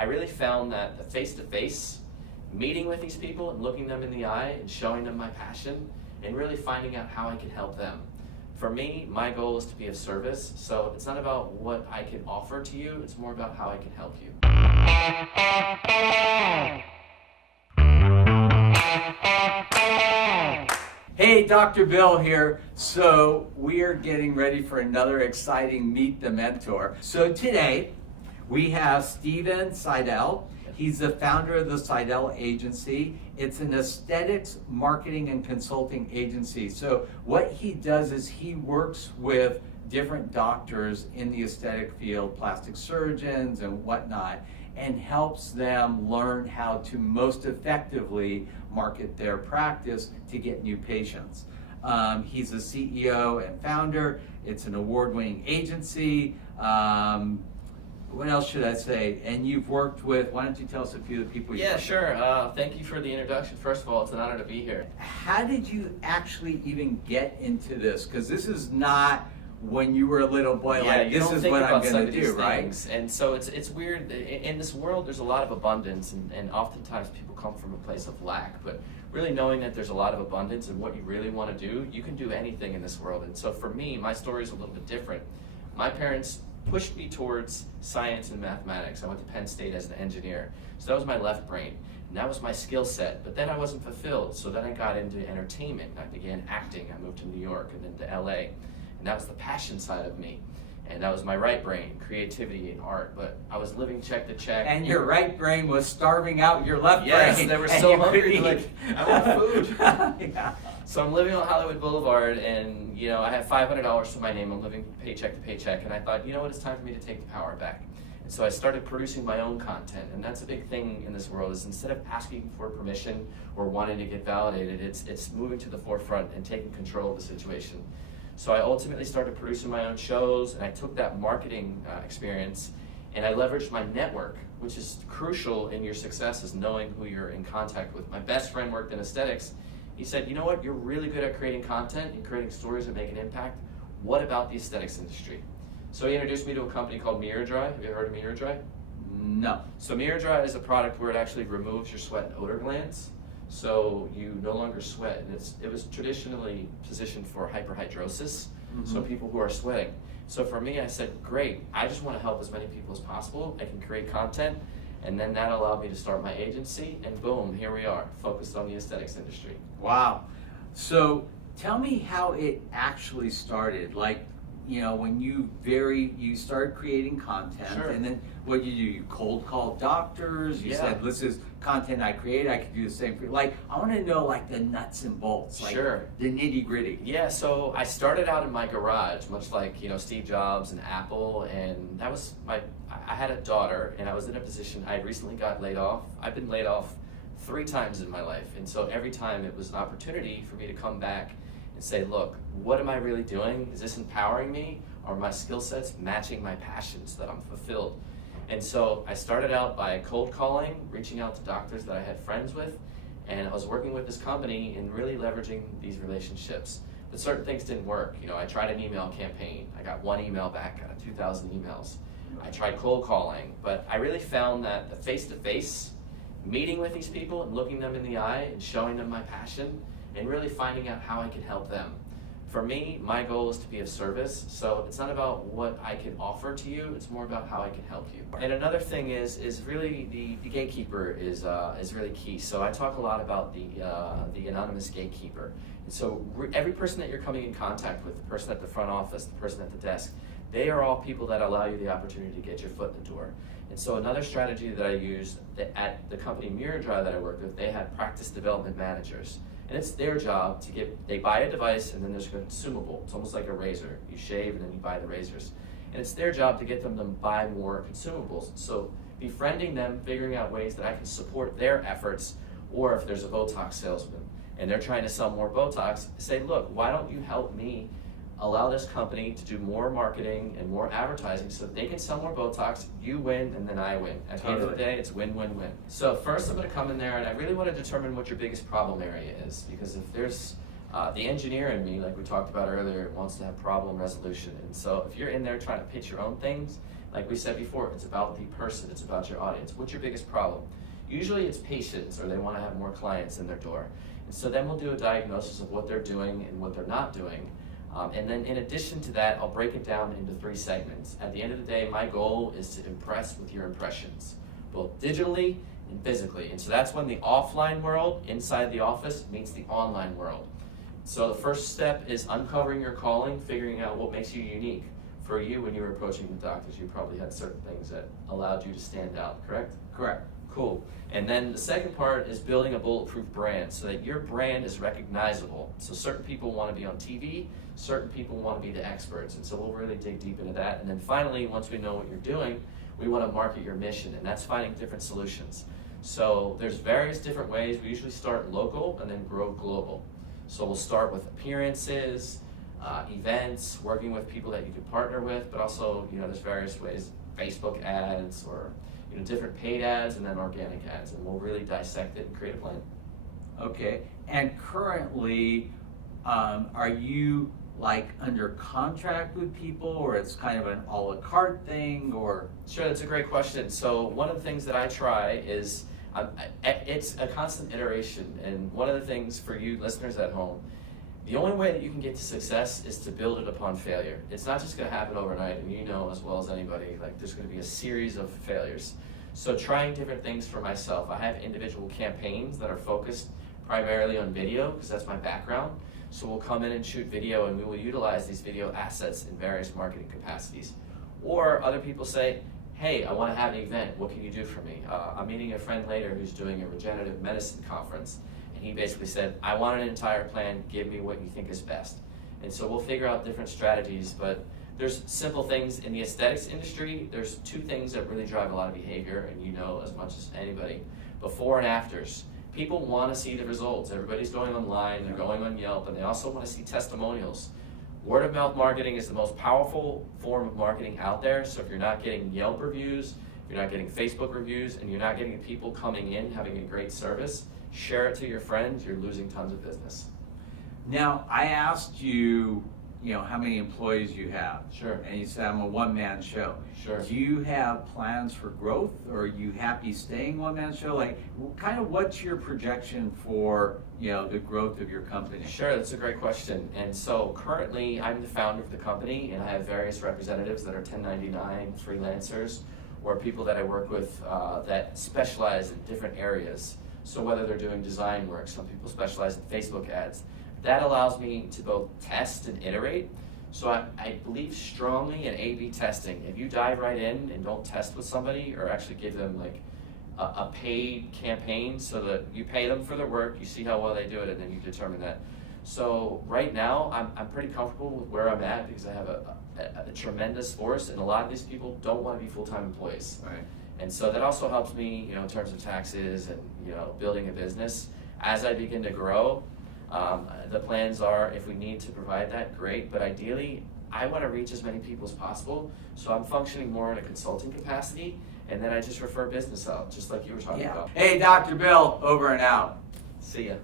I really found that the face-to-face meeting with these people and looking them in the eye and showing them my passion and really finding out how I can help them. For me, my goal is to be of service, so it's not about what I can offer to you, it's more about how I can help you. Hey, Dr. Bill here. So we are getting ready for another exciting Meet the Mentor. So today we have Seidel. He's the founder of the Seidel Agency. It's an aesthetics marketing and consulting agency. So what he does is he works with different doctors in the aesthetic field, plastic surgeons and whatnot, and helps them learn how to most effectively market their practice to get new patients. He's a CEO and founder. It's an award-winning agency. What else should I say? And you've worked with, why don't you tell us a few of the people you've worked with? Sure. Thank you for the introduction. First of all, it's an honor to be here. How did you actually even get into this? Because this is not when you were a little boy, like this is what I'm going to do, right? And so it's weird. In this world, there's a lot of abundance, and oftentimes people come from a place of lack. But really knowing that there's a lot of abundance and what you really want to do, you can do anything in this world. And so for me, my story is a little bit different. My parents pushed me towards science and mathematics. I went to Penn State as an engineer. So that was my left brain. And that was my skill set. But then I wasn't fulfilled. So then I got into entertainment. I began acting. I moved to New York and then to LA. And that was the passion side of me. And that was my right brain, creativity and art. But I was living check to check. And your right brain was starving out your left brain. Yes, they were so hungry. Like, I want food. Yeah. So I'm living on Hollywood Boulevard, and I have $500 to my name. I'm living paycheck to paycheck, and I thought, you know what, it's time for me to take the power back. And so I started producing my own content, and that's a big thing in this world. Is instead of asking for permission or wanting to get validated, it's moving to the forefront and taking control of the situation. So I ultimately started producing my own shows, and I took that marketing experience, and I leveraged my network, which is crucial in your success, is knowing who you're in contact with. My best friend worked in aesthetics. He said, you know what, you're really good at creating content and creating stories that make an impact. What about the aesthetics industry? So he introduced me to a company called Dry. Have you heard of Dry? No. So Dry is a product where it actually removes your sweat and odor glands. So you no longer sweat. And it was traditionally positioned for hyperhidrosis, so people who are sweating. So for me, I said, great, I just want to help as many people as possible. I can create content. And then that allowed me to start my agency, and boom, here we are, focused on the aesthetics industry. Wow. So tell me how it actually started. Like, when you started creating content, Sure. And then what you do? You cold call doctors. You said, "This is content I create. I can do the same for you." Like, I want to know the nuts and bolts, like Sure. the nitty gritty. Yeah. So I started out in my garage, much like Steve Jobs and Apple, and that was I had a daughter, and I was in a position. I recently got laid off. I've been laid off 3 times in my life, and so every time it was an opportunity for me to come back and say, look, what am I really doing? Is this empowering me? Are my skill sets matching my passions, that I'm fulfilled? And so I started out by cold calling, reaching out to doctors that I had friends with, and I was working with this company and really leveraging these relationships. But certain things didn't work. I tried an email campaign. I got 1 email back out of 2,000 emails. I tried cold calling, but I really found that the face-to-face meeting with these people and looking them in the eye and showing them my passion and really finding out how I can help them. For me, my goal is to be of service, so it's not about what I can offer to you, it's more about how I can help you. And another thing is really the gatekeeper is really key. So I talk a lot about the anonymous gatekeeper. And so every person that you're coming in contact with, the person at the front office, the person at the desk, they are all people that allow you the opportunity to get your foot in the door. And so another strategy that I use at the company Dry that I work with, they had practice development managers. And it's their job to they buy a device, and then there's a consumable. It's almost like a razor. You shave and then you buy the razors. And it's their job to get them to buy more consumables. So befriending them, figuring out ways that I can support their efforts, or if there's a Botox salesman and they're trying to sell more Botox, say, look, why don't you help me allow this company to do more marketing and more advertising so that they can sell more Botox, you win, and then I win. At the end of the day, it's win-win-win. So first I'm going to come in there, and I really want to determine what your biggest problem area is, because if there's the engineer in me, like we talked about earlier, wants to have problem resolution. And so if you're in there trying to pitch your own things, Like we said before, it's about the person, it's about your audience. What's your biggest problem? Usually it's patience, or they want to have more clients in their door. And so then we'll do a diagnosis of what they're doing and what they're not doing. And then in addition to that, I'll break it down into 3 segments. At the end of the day, my goal is to impress with your impressions, both digitally and physically. And so that's when the offline world, inside the office, meets the online world. So the first step is uncovering your calling, figuring out what makes you unique. For you, when you were approaching the doctors, you probably had certain things that allowed you to stand out, correct? Correct. Cool. And then the second part is building a bulletproof brand so that your brand is recognizable. So certain people want to be on TV, certain people want to be the experts. And so we'll really dig deep into that. And then finally, once we know what you're doing, we want to market your mission, and that's finding different solutions. So there's various different ways. We usually start local and then grow global. So we'll start with appearances, events, working with people that you can partner with, but also, there's various ways, Facebook ads or, different paid ads and then organic ads, and we'll really dissect it and create a plan. Okay, and currently, are you like under contract with people, or it's kind of an a la carte thing, or? Sure, that's a great question. So one of the things that I try is, it's a constant iteration, and one of the things for you listeners at home, the only way that you can get to success is to build it upon failure. It's not just going to happen overnight, and you know as well as anybody, like there's going to be a series of failures. So trying different things for myself. I have individual campaigns that are focused primarily on video, because that's my background. So we'll come in and shoot video, and we will utilize these video assets in various marketing capacities. Or other people say, hey, I want to have an event, what can you do for me? I'm meeting a friend later who's doing a regenerative medicine conference, and he basically said, I want an entire plan, give me what you think is best. And so we'll figure out different strategies, but there's simple things in the aesthetics industry. There's 2 things that really drive a lot of behavior, and you know as much as anybody. Before and afters. People want to see the results. Everybody's going online, they're going on Yelp, and they also want to see testimonials. Word of mouth marketing is the most powerful form of marketing out there. So if you're not getting Yelp reviews, if you're not getting Facebook reviews, and you're not getting people coming in having a great service, share it to your friends, you're losing tons of business. Now, I asked you, how many employees you have. Sure. And you said I'm a one-man show. Sure. Do you have plans for growth, or are you happy staying one-man show? Like, kind of what's your projection for, the growth of your company? Sure, that's a great question. And so currently I'm the founder of the company, and I have various representatives that are 1099 freelancers, or people that I work with that specialize in different areas. So whether they're doing design work, some people specialize in Facebook ads. That allows me to both test and iterate. So I believe strongly in A/B testing. If you dive right in and don't test with somebody, or actually give them like a paid campaign, so that you pay them for their work, you see how well they do it, and then you determine that. So right now, I'm pretty comfortable with where I'm at, because I have a tremendous force, and a lot of these people don't want to be full-time employees. Right. And so that also helps me, in terms of taxes and, building a business. As I begin to grow, the plans are, if we need to provide that, great, but ideally, I want to reach as many people as possible, so I'm functioning more in a consulting capacity, and then I just refer business out, just like you were talking about. Hey, Dr. Bill, over and out. See ya.